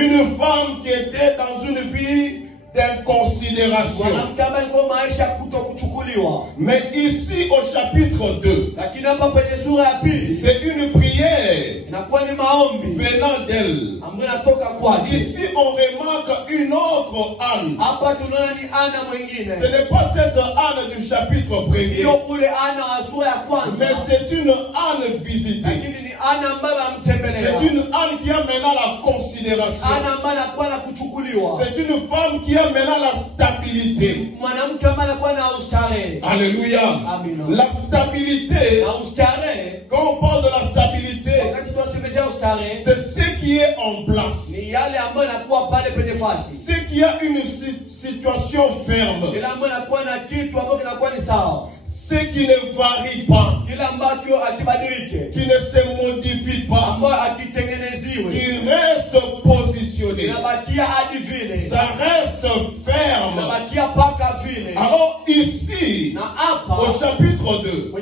Une femme qui était dans une vie d'inconsidération. Mais ici au chapitre 2, c'est une prière venant d'elle. Ici on remarque une autre Anne. Ce n'est pas cette Anne du chapitre premier, mais c'est une Anne visitée. C'est une Anne qui a maintenant la considération. C'est une femme qui a maintenant la stabilité. Alléluia. La stabilité, quand on parle de la stabilité, c'est ce qui est en place. C'est qu'il y a une situation ferme. Ce qui ne varie pas, qui ne se modifie pas, qui reste positionné, ça reste ferme. Alors ici, au chapitre 2,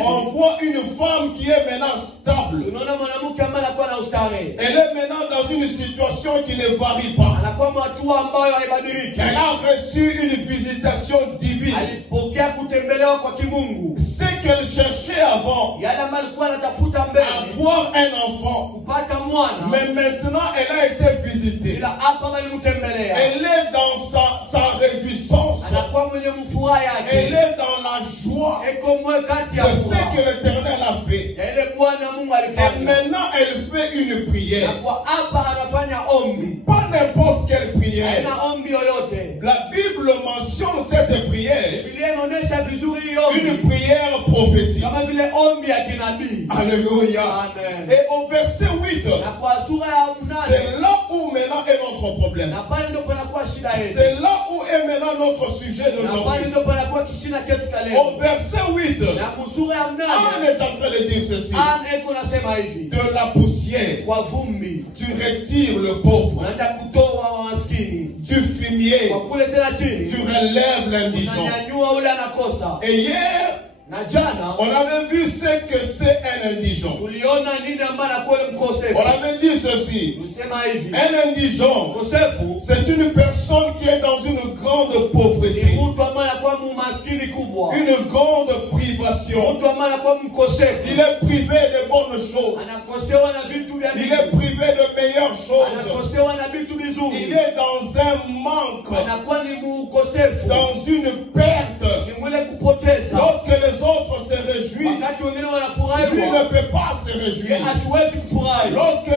on voit une femme qui est maintenant stable. Elle est maintenant dans une situation qui ne varie pas. Elle a reçu une visitation divine. Ce qu'elle cherchait avant, avoir un enfant, mais maintenant elle a été visitée. Elle est dans sa réjouissance. Elle est dans la joie de ce que l'Éternel a fait. Et maintenant elle fait une prière. Pas n'importe quelle prière. La Bible mentionne cette prière. Une prière prophétique. Alléluia. Et au verset 8, c'est là où maintenant est notre problème. C'est là où est maintenant notre sujet d'aujourd'hui. Au verset 8, Anne est en train de dire ceci. De la poussière, tu retires le pauvre. Du fumier, tu relèves l'indigent. Et hier, on avait vu ce que c'est un indigent. On avait dit ceci. Un indigent, c'est une personne qui est dans une grande pauvreté, une grande privation. Il est privé de bonnes choses. Il est privé de meilleures choses. Il est dans un manque, dans une perte. Lorsque les autres se réjouissent, lui ne peut pas se réjouir. Lorsque